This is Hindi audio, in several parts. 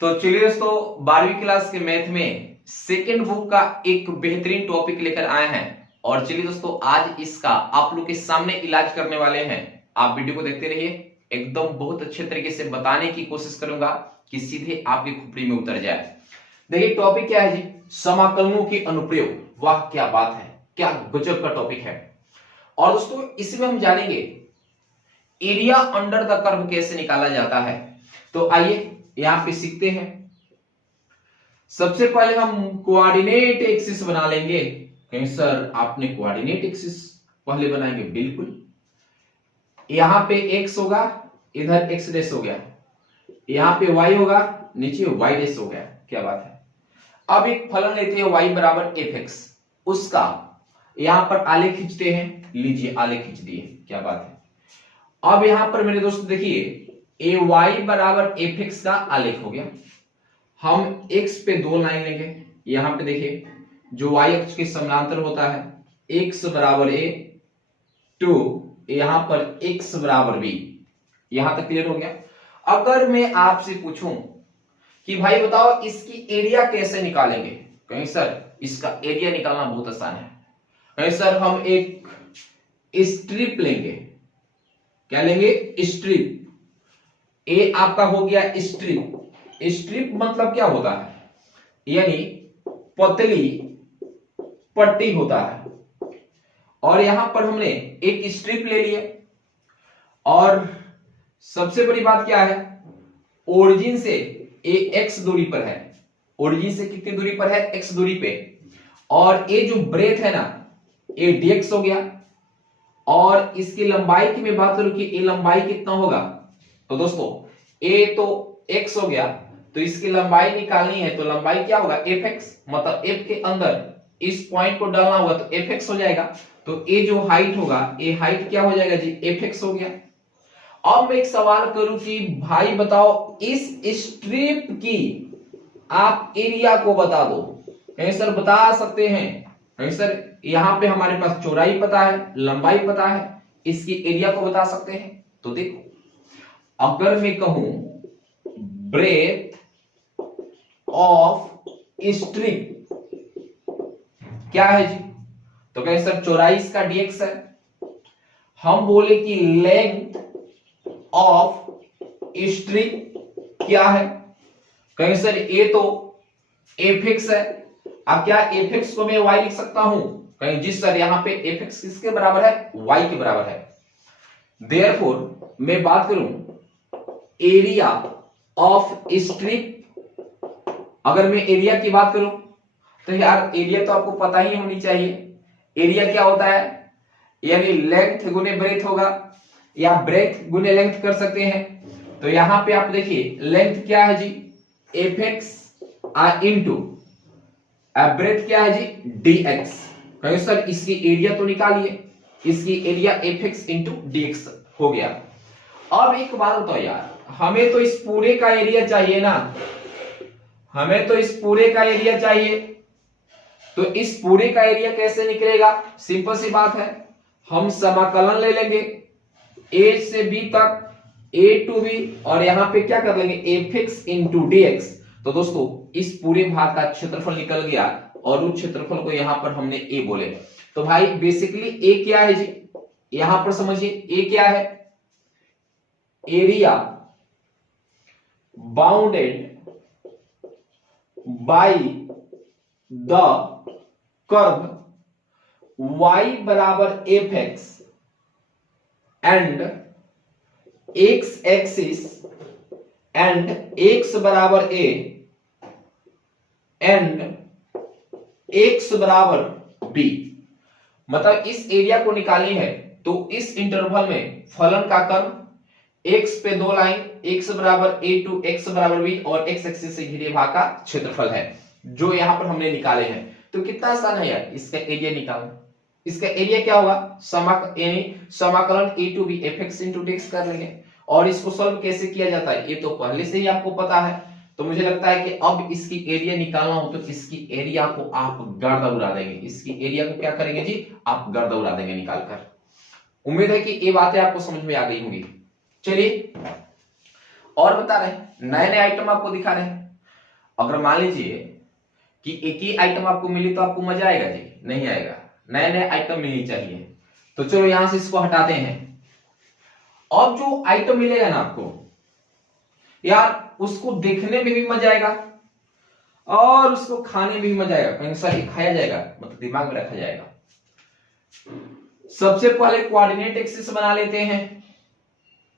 तो चलिए दोस्तों 12वीं क्लास के मैथ में सेकेंड बुक का एक बेहतरीन टॉपिक लेकर आए हैं। और चलिए दोस्तों आज इसका आप लोग के सामने इलाज करने वाले हैं। आप वीडियो को देखते रहिए, एकदम बहुत अच्छे तरीके से बताने की कोशिश करूंगा कि सीधे आपकी खोपड़ी में उतर जाए। देखिए टॉपिक क्या है जी, समाकलनों के अनुप्रयोग। वाह क्या बात है, क्या गजब का टॉपिक है। और दोस्तों इसमें हम जानेंगे एरिया अंडर द कर्व कैसे निकाला जाता है। तो आइए यहां पे सीखते हैं। सबसे पहले हम कोऑर्डिनेट एक्सिस बना लेंगे। कहीं सर आपने कोऑर्डिनेट एक्सिस पहले बनाएंगे, बिल्कुल। यहां पे x होगा, इधर x डैश हो गया, यहां पे y होगा, नीचे y डैश हो गया। क्या बात है। अब एक फलन लेते हैं y बराबर fx, उसका यहां पर आलेख खींचते हैं। लीजिए आलेख खींच दिए, क्या बात है। अब यहां पर मेरे दोस्त देखिए ay बराबर fx का आलेख हो गया। हम x पे दो लाइन लेंगे। यहां पे देखिए जो y अक्ष के समानांतर होता है, x बराबर a टू यहां पर x बराबर b। यहां तक क्लियर हो गया। अगर मैं आपसे पूछूं कि भाई बताओ इसकी एरिया कैसे निकालेंगे, कहीं सर इसका एरिया निकालना बहुत आसान है। कहीं सर हम एक स्ट्रिप लेंगे। क्या लेंगे? स्ट्रिप। ए आपका हो गया स्ट्रिप। स्ट्रिप मतलब क्या होता है, यानी पतली पट्टी होता है। और यहां पर हमने एक स्ट्रिप ले लिया। और सबसे बड़ी बात क्या है, ओरिजिन से ए एक्स दूरी पर है। ओरिजिन से कितनी दूरी पर है? एक्स दूरी पे। और ये जो ब्रेथ है ना, ये dx हो गया। और इसकी लंबाई की मैं बात करूं कि ये लंबाई कितना होगा, तो दोस्तों a तो x हो गया, तो इसकी लंबाई निकालनी है तो लंबाई क्या होगा? fx। मतलब f के अंदर इस पॉइंट को डालना होगा तो fx हो जाएगा। तो a जो हाइट होगा, ये हाइट क्या हो जाएगा जी? fx हो गया। अब मैं एक सवाल करूं कि भाई बताओ इस स्ट्रिप की आप एरिया को बता दो। कहीं सर बता सकते हैं? कहीं सर यहां पे हमारे पास चौड़ाई पता है, लंबाई पता है, इसकी एरिया को बता सकते हैं। तो देखो अगर मैं कहूं ब्रेथ ऑफ स्ट्रिप क्या है जी, तो कहें सर चौड़ाई इसका dx है। हम बोले कि लेंथ ऑफ स्ट्रिप क्या है, कहें सर ये तो fx है। अब क्या fx को मैं y लिख सकता हूं? कहीं जी सर यहां पे fx किसके बराबर है? y के बराबर है। देयरफॉर मैं बात करूं एरिया ऑफ स्ट्रिप, अगर मैं एरिया की बात करूं तो यार एरिया तो आपको पता ही होनी चाहिए। एरिया क्या होता है, यानी लेंथ गुने ब्रेथ होगा, या ब्रेथ गुने लेंथ कर सकते हैं। तो यहां पे आप देखिए लेंथ क्या है जी? fx इनटू ब्रेथ क्या है जी? dx। कहिए सर इसकी एरिया तो निकालिए। इसकी एरिया fx इंटू dx हो गया। अब एक बात बताओ यार, हमें तो इस पूरे का एरिया चाहिए ना, हमें तो इस पूरे का एरिया चाहिए। तो इस पूरे का एरिया कैसे निकलेगा? सिंपल सी बात है, हम समाकलन ले लेंगे a से b तक, a टू b, और यहां पे क्या कर लेंगे? fx into dx। तो दोस्तों इस पूरे भाग का क्षेत्रफल निकल गया और उस क्षेत्रफल को यहां पर हमने a बोले। तो भाई बेसिकली a क्या है जी, यहां पर समझिए a क्या है? Area bounded by the curve y बराबर fx and x axis and x बराबर a एंड x बराबर b। मतलब इस एरिया को निकालनी है तो इस इंटरवल में फलन का कर्व x पे दो लाइन, x बराबर a टू x बराबर b और x एक्सिस से घिरे भाग का क्षेत्रफल है जो यहां पर हमने निकाले हैं। तो कितना आसान है यार इसका एरिया निकालना। इसका एरिया क्या होगा? समाकलन a to b fx into dx कर लेंगे। और इसको सॉल्व कैसे किया जाता है ये तो पहले से ही आपको पता है। तो मुझे लगता है कि अब इसकी एरिया निकालना हो तो इसकी एरिया को आप गर्दा उड़ा देंगे। इसकी एरिया को क्या करेंगे जी? आप गर्दा उड़ा देंगे निकालकर। उम्मीद है कि ये बातें आपको समझ में आ गई होंगी। चलिए और बता रहे हैं, नए नए आइटम आपको दिखा रहे हैं। अगर मान लीजिए कि एक ही आइटम आपको मिली तो आपको मजा आएगा जी? नहीं आएगा, नए नए आइटम मिलनी चाहिए। तो चलो यहां से इसको हटाते हैं। अब जो आइटम मिलेगा ना आपको यार, उसको देखने में भी मजा आएगा और उसको खाने में भी मजा आएगा। कहीं सारी खाया जाएगा, मतलब दिमाग में रखा जाएगा। सबसे पहले कोऑर्डिनेट एक्सिस बना लेते हैं।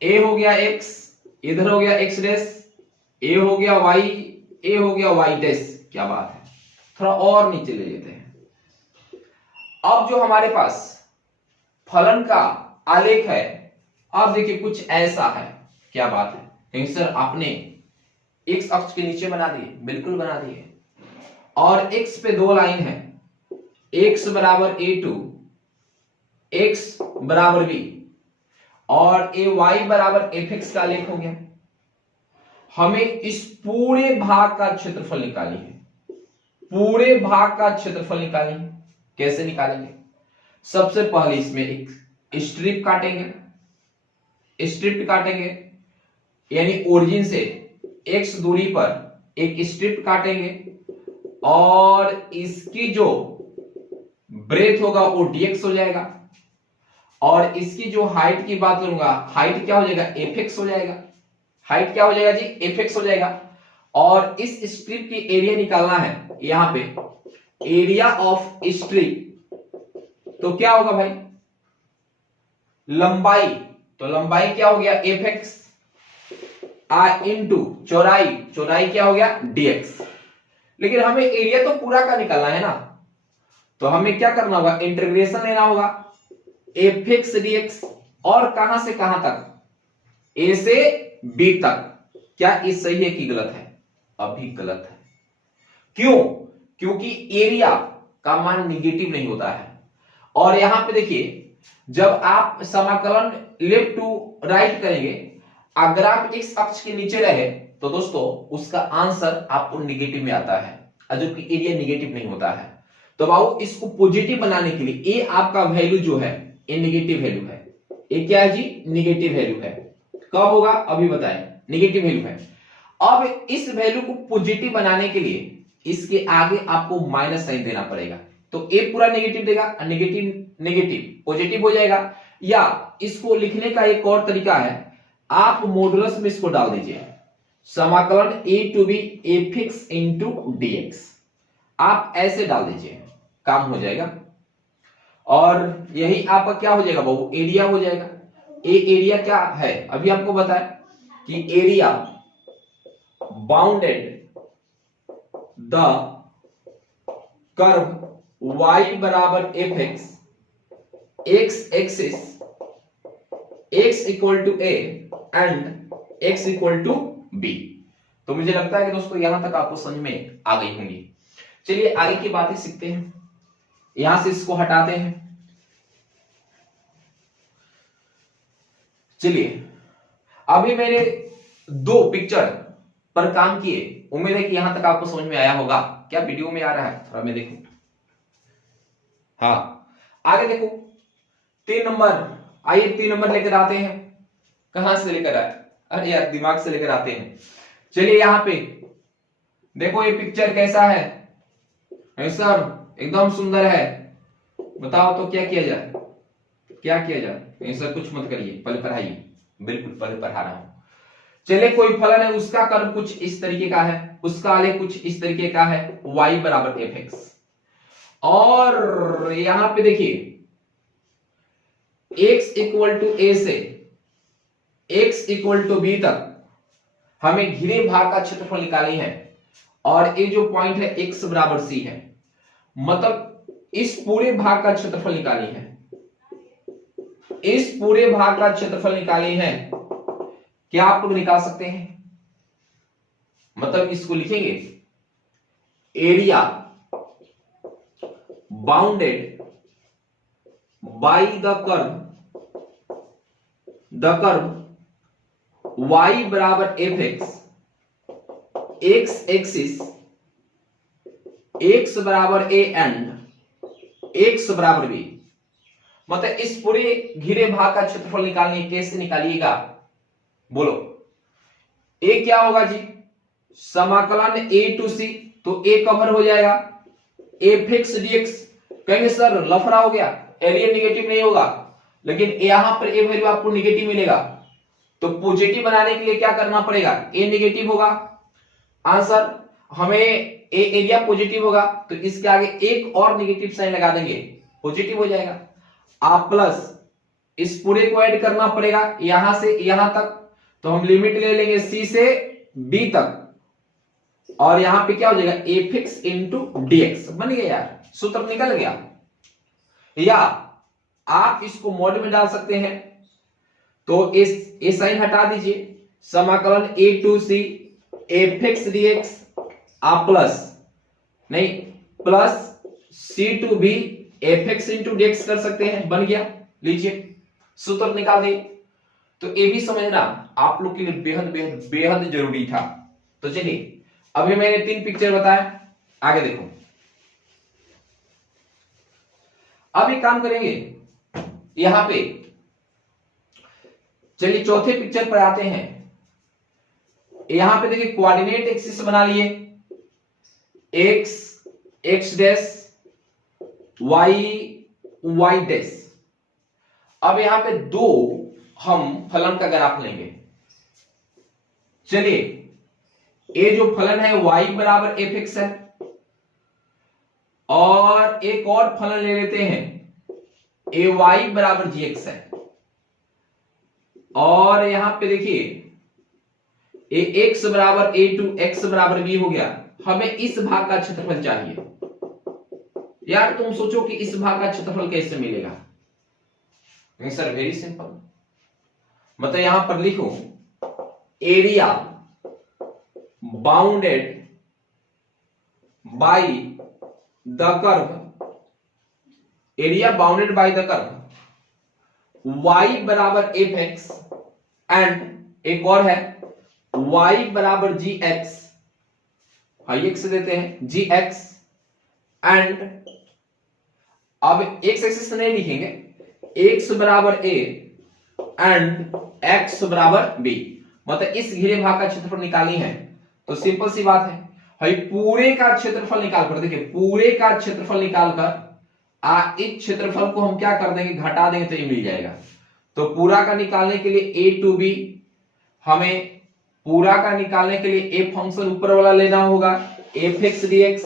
ए हो गया एक्स, इधर हो गया एक्स डैश, ए हो गया वाई, ए हो गया वाई डैश। क्या बात है, थोड़ा और नीचे ले लेते हैं। अब जो हमारे पास फलन का आलेख है, अब देखिए कुछ ऐसा है। क्या बात है, कहीं सर आपने एक्स अक्ष के नीचे बना दिए? बिल्कुल बना दिए। और एक्स पे दो लाइन है, एक्स बराबर a2, एक्स बराबर b, और ए वाई बराबर fx का आलेख हो गया। हमें इस पूरे भाग का क्षेत्रफल निकालनी है, पूरे भाग का क्षेत्रफल निकालनी है। कैसे निकालेंगे? सबसे पहले इसमें एक स्ट्रिप काटेंगे, स्ट्रिप काटेंगे यानी ओरिजिन से x दूरी पर एक स्ट्रिप काटेंगे और इसकी जो ब्रेथ होगा वो dx हो जाएगा, और इसकी जो हाइट की बात करूंगा, हाइट क्या हो जाएगा? fx हो जाएगा। हाइट क्या हो जाएगा जी? fx हो जाएगा। और इस स्ट्रिप की एरिया निकालना है, यहां पे एरिया ऑफ स्ट्रिप। तो क्या होगा भाई? लंबाई, तो लंबाई क्या हो गया? fx इनटू चौड़ाई, चौड़ाई क्या हो गया? dx। लेकिन हमें एरिया तो पूरा का निकालना है ना, तो हमें क्या करना होगा? इंटीग्रेशन लेना होगा fx dx। और कहां से कहां तक? a से b तक। क्या ये सही है कि गलत है? अभी गलत है। क्यों? क्योंकि एरिया का मान निगेटिव नहीं होता है। और यहां पे देखिए, जब आप समाकलन लेफ्ट टू राइट करेंगे, अगर आप एक्स अक्ष के नीचे रहे तो दोस्तों उसका आंसर आपको निगेटिव में आता है, जो कि एरिया निगेटिव नहीं होता है। तो बाबू इसको पॉजिटिव बनाने के लिए ए आपका वैल्यू जो है ये निगेटिव वैल्यू है। ये क्या है जी? निगेटिव वैल्यू है। कब होगा अभी बताएं? निगेटिव वैल्यू है। अब इस वैल्यू को पॉजिटिव बनाने के लिए इसके आगे आपको माइनस साइन देना पड़ेगा। तो ए पूरा नेगेटिव देगा, नेगेटिव नेगेटिव पॉजिटिव हो जाएगा। या इसको लिखने का एक और तरीका है, आप मॉडुलस में इसको डाल दीजिए, समाकलन a to B fx into dx। आप ऐसे डाल दीजिए, काम हो जाएगा। और यही आपका क्या हो जाएगा बाबू? एरिया हो जाएगा। एरिया क्या है अभी आपको बताया कि area bounded the curve y बराबर fx, x axis x equal to a and x equal to b। तो मुझे लगता है कि दोस्तों यहां तक आपको समझ में आ गई होंगी। चलिए आगे की बातें सीखते हैं। यहां से इसको हटाते हैं। चलिए, अभी मैंने दो पिक्चर पर काम किए, उम्मीद है कि यहां तक आपको समझ में आया होगा। क्या वीडियो में आ रहा है? थोड़ा मैं देखूं। हाँ, आगे देखो 3 नंबर। आइए 3 नंबर लेकर आते हैं। कहां से लेकर आए? अरे यार दिमाग से लेकर आते हैं। चलिए यहां पे देखो, ये पिक्चर कैसा है? सर एकदम सुंदर है। बताओ तो क्या किया जाए? क्या किया जाए? सर कुछ मत करिए, पहले पढ़ाइए। बिल्कुल पहले पढ़ा रहा हूं। चलिए कोई फलन है, उसका कर्व कुछ इस तरीके का है, उसका आलेख कुछ इस तरीके का है, y बराबर fx। और यहां पे देखिए x इक्वल टू a से x इक्वल टू b तक हमें घिरे भाग का क्षेत्रफल निकालनी है। और ये जो पॉइंट है x बराबर c है, मतलब इस पूरे भाग का क्षेत्रफल निकालनी है। इस पूरे भाग का क्षेत्रफल निकालनी है। क्या आप लोग निकाल सकते हैं? मतलब इसको लिखेंगे area bounded by the curve y बराबर fx, x एक्सिस x बराबर a एंड x बराबर b। मतलब इस पूरे घिरे भाग का क्षेत्रफल निकालने कैसे निकालिएगा? बोलो। ए क्या होगा जी? समाकलन a टू c, तो a कवर हो जाएगा, f x dx। कहेंगे सर लफड़ा हो गया, एरिया नेगेटिव नहीं होगा, लेकिन यहां पर a वैल्यू आपको नेगेटिव मिलेगा, तो पॉजिटिव बनाने के लिए क्या करना पड़ेगा, a नेगेटिव होगा। आंसर हमें एरिया पॉजिटिव होगा, तो इसके आगे एक और नेगेटिव साइन लगा देंगे, पॉजिटिव हो जाएगा। आप प्लस इस पूरे को ऐड करना पड़ेगा यहां से यहां तक, तो हम लिमिट ले लेंगे c से b तक, और यहां पे क्या हो जाएगा, fx इंटू dx बन गया यार, सूत्र निकल गया। या आप इसको मॉड में डाल सकते हैं, तो इस साइन हटा दीजिए, समाकलन a to c fx dx, आप प्लस नहीं plus c to b fx into dx कर सकते हैं, बन गया। लीजिए सूत्र निकाल दे। तो ये भी समझना आप लोग के लिए बेहद बेहद बेहद जरूरी था। तो चलिए अभी मैंने 3 पिक्चर बताया, आगे देखो। अब एक काम करेंगे यहां पे, चलिए चौथे पिक्चर पर आते हैं। यहां पे देखिए कोऑर्डिनेट एक्सिस बना लिए, x x dash y y dash. अब यहां पे दो हम फलन का ग्राफ लेंगे। चलिए ये जो फलन है y बराबर fx है, और एक और फलन ले लेते हैं ay बराबर gx है, और यहां पे देखिए ये x बराबर a टू x बराबर b हो गया। हमें इस भाग का क्षेत्रफल चाहिए। यार तुम सोचो कि इस भाग का क्षेत्रफल कैसे मिलेगा? नहीं सर वेरी सिंपल, मतलब यहां पर लिखो area bounded by the curve, area bounded by the curve y बराबर fx एंड एक और है y बराबर gx, x देते हैं gx, एंड अब x एक्सिस नहीं लिखेंगे, x बराबर a एंड x बराबर b, मतलब इस घिरे भाग का क्षेत्रफल निकालनी है। तो सिंपल सी बात है भाई, पूरे का क्षेत्रफल निकालकर, देखिए पूरे का क्षेत्रफल निकालकर इस क्षेत्रफल को हम क्या कर देंगे, घटा देंगे तो ये मिल जाएगा। तो पूरा का निकालने के लिए a टू b, हमें पूरा का निकालने के लिए a फंक्शन ऊपर वाला लेना होगा, fx dx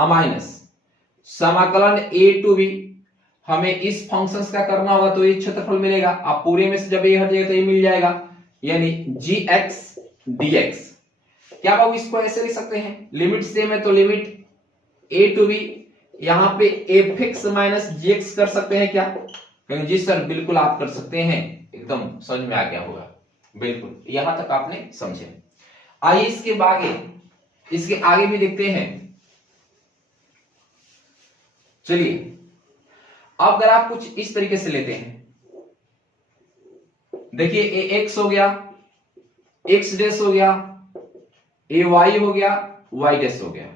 माइनस समाकलन a टू b, हमें इस फंक्शंस का करना होगा, तो ये क्षेत्रफल मिलेगा। आप पूरे में से जब ये हट जाएगा तो ये मिल जाएगा, यानी gx dx। क्या बाबू इसको ऐसे लिख सकते हैं, लिमिट सेम है तो लिमिट a टू b, यहां पे fx माइनस gx कर सकते हैं क्या? कहेंगे जी सर बिल्कुल आप कर सकते हैं, एकदम समझ में आ गया होगा, बिल्कुल यहां तक आपने समझे। आइए इसके आगे भी देखते हैं। चलिए अब अगर आप कुछ इस तरीके से लेते हैं, देखिए ए x हो गया, x डैश हो गया, ए y हो गया, y डैश हो गया।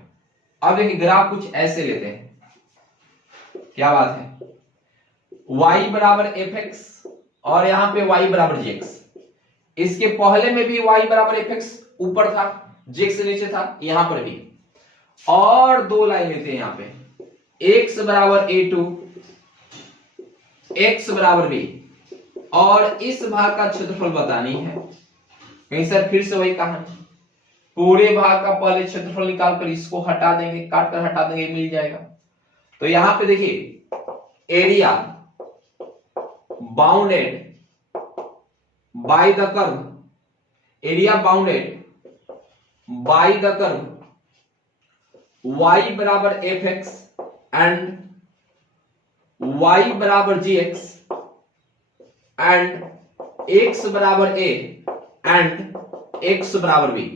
अब देखिए ग्राफ कुछ ऐसे लेते हैं, क्या बात है, y बराबर fx और यहां पे y बराबर gx। इसके पहले में भी y बराबर fx ऊपर था, gx से नीचे था, यहां पर भी। और दो लाइन लेते हैं यहां पे, x बराबर a टू, x बराबर b, और इस भाग का क्षेत्रफल बतानी है। कहीं सर फिर से वही कहानी, पूरे भाग का पहले क्षेत्रफल निकाल कर इसको हटा देंगे, काट कर हटा देंगे, मिल जाएगा। तो यहां पे देखिए area bounded by the curve, area bounded by the curve y बराबर fx एंड y बराबर gx एंड x बराबर a एंड x बराबर b।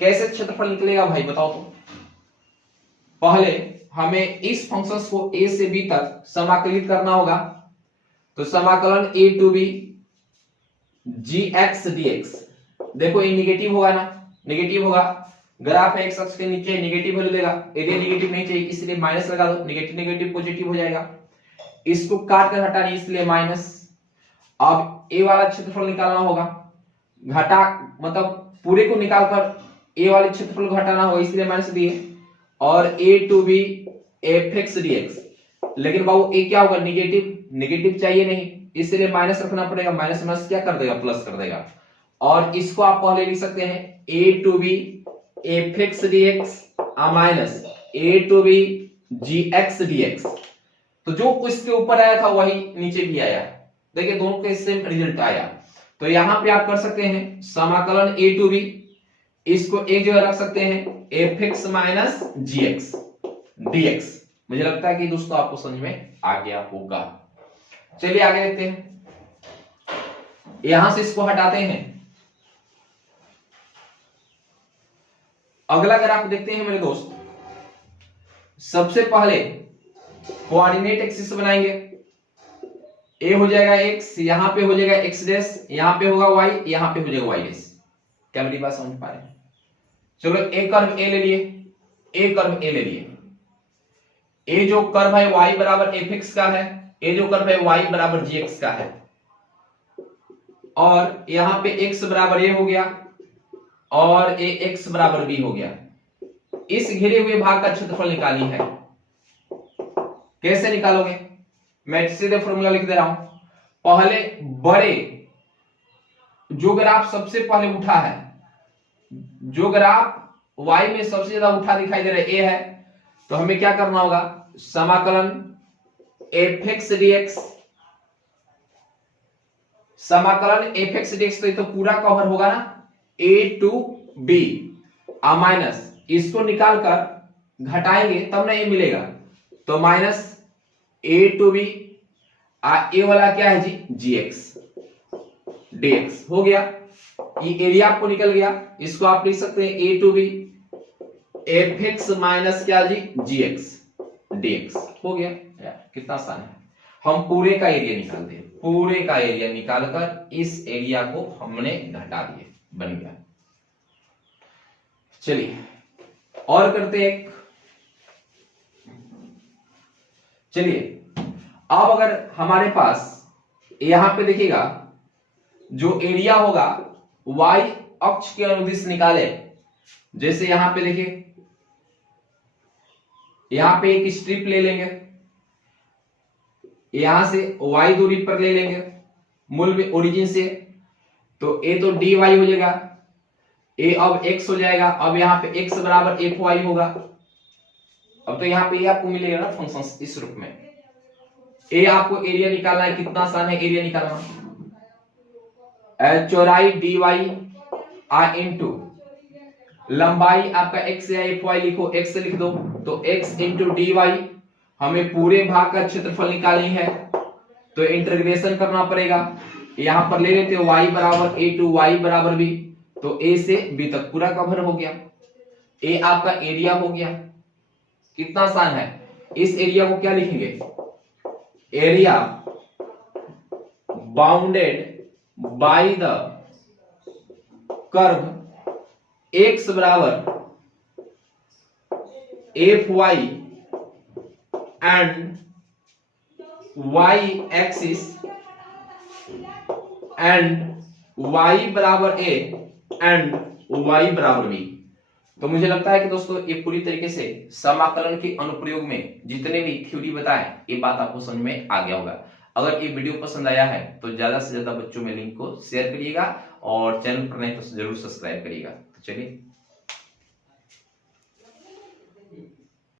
कैसे क्षेत्रफल निकलेगा भाई बताओ तो? पहले हमें इस फंक्शंस को a से b तक समाकलित करना होगा, तो समाकलन a to b gx dx। देखो ये निगेटिव होगा ना, निगेटिव होगा, ग्राफ एक्स अक्ष के नीचे निगेटिव वैल्यू देगा, एरिया निगेटिव नहीं चाहिए इसलिए माइनस लगा दो, निगेटिव निगेटिव पॉजिटिव हो जाएगा। इसको काट कर हटानी इसलिए माइनस। अब ए वाला क्षेत्रफल निकालना होगा, घटा मतलब पूरे को निकालकर ए वाले क्षेत्रफल को हटाना होगा इसलिए माइनस दिए, और A to B F X D X, लेकिन बाबू ए क्या होगा निगेटिव, निगेटिव चाहिए नहीं इसलिए माइनस रखना पड़ेगा, माइनस माइनस क्या कर देगा प्लस कर देगा, और इसको आप पहले लिख सकते हैं A to B F X D X minus A to B G X D X. तो जो इसके ऊपर आया था वही नीचे भी आया, देखिए दोनों के सेम रिजल्ट आया। तो यहां पे आप कर सकते हैं समाकलन ए टू बी, इसको एक जगह रख सकते हैं एफ एक्स माइनस जी एक्स डी एक्स। मुझे लगता है कि दोस्तों आपको समझ में आ गया होगा। चलिए आगे देखते हैं, यहां से इसको हटाते हैं। अगला अगर आप देखते हैं मेरे दोस्त, सबसे पहले कोऑर्डिनेट एक्सिस बनाएंगे, ए हो जाएगा एक्स, यहां पे हो जाएगा एक्स डैश, यहां पे होगा वाई, यहां पे हो जाएगा वाई डैश। क्या मेरी बात समझ पा रहे हैं? चलो एक कर्व ए ले लिए, एक कर्व ए ले लिए, ए जो कर्व है y बराबर एफ एक्स का है, ए जो कर्व है y बराबर जी एक्स का है, और यहां पे x बराबर a हो गया और ए एक्स बराबर b हो गया। इस घिरे हुए भाग का क्षेत्रफल निकालनी है। कैसे निकालोगे? मैं सीधे फॉर्मूला लिख दे रहा हूं। पहले बड़े जो ग्राफ सबसे पहले उठा है, जो ग्राफ y में सबसे ज्यादा उठा दिखाई दे रहा है a है, तो हमें क्या करना होगा समाकलन एफ एक्स डी एक्स, समाकलन एफ एक्स डी एक्स, तो पूरा कवर होगा ना ए टू बी माइनस, इसको निकालकर घटाएंगे तब ना ये मिलेगा, तो माइनस ए टू बी ए वाला क्या है जी जी एक्स डी एक्स हो गया। ये एरिया आपको निकल गया, इसको आप लिख सकते हैं A to B F X minus क्या G G X D X हो गया। कितना आसान है, हम पूरे का एरिया निकालते हैं, पूरे का एरिया निकालकर इस एरिया को हमने घटा दिए, बन गया। चलिए और करते एक, चलिए अब अगर हमारे पास यहां पे देखिएगा जो एरिया होगा y अक्ष के अनुदिश निकाले, जैसे यहां पे देखिए यहां पे एक स्ट्रिप ले लेंगे, यहां से y दूरी पर ले लेंगे मूल में ओरिजिन से, तो a तो dy हो जाएगा, a अब x हो जाएगा, अब यहां पे x बराबर fy होगा। अब तो यहां पे आपको मिलेगा ना फंक्शन इस रूप में। a आपको एरिया निकालना है, कितना आसान है एरिया निकालना, चौड़ाई dy इंटू लंबाई आपका x या fy लिखो, x लिख दो, तो x इंटू dy, हमें पूरे भाग का क्षेत्रफल निकालनी है तो इंटीग्रेशन करना पड़ेगा। यहां पर ले लेते हो y बराबर a टू y बराबर b, तो a से b तक पूरा कवर हो गया, a आपका एरिया हो गया। कितना आसान है, इस एरिया को क्या लिखेंगे, area bounded by the curve x बराबर F Y and y axis and y बराबर a एंड y बराबर b। तो मुझे लगता है कि दोस्तों ये पूरी तरीके से समाकलन के अनुप्रयोग में जितने भी थ्योरी बताए ये बात आपको समझ में आ गया होगा। अगर ये वीडियो पसंद आया है तो ज्यादा से ज्यादा बच्चों में लिंक को शेयर करिएगा और चैनल पर नहीं तो जरूर सब्सक्राइब करिएगा। तो चलिए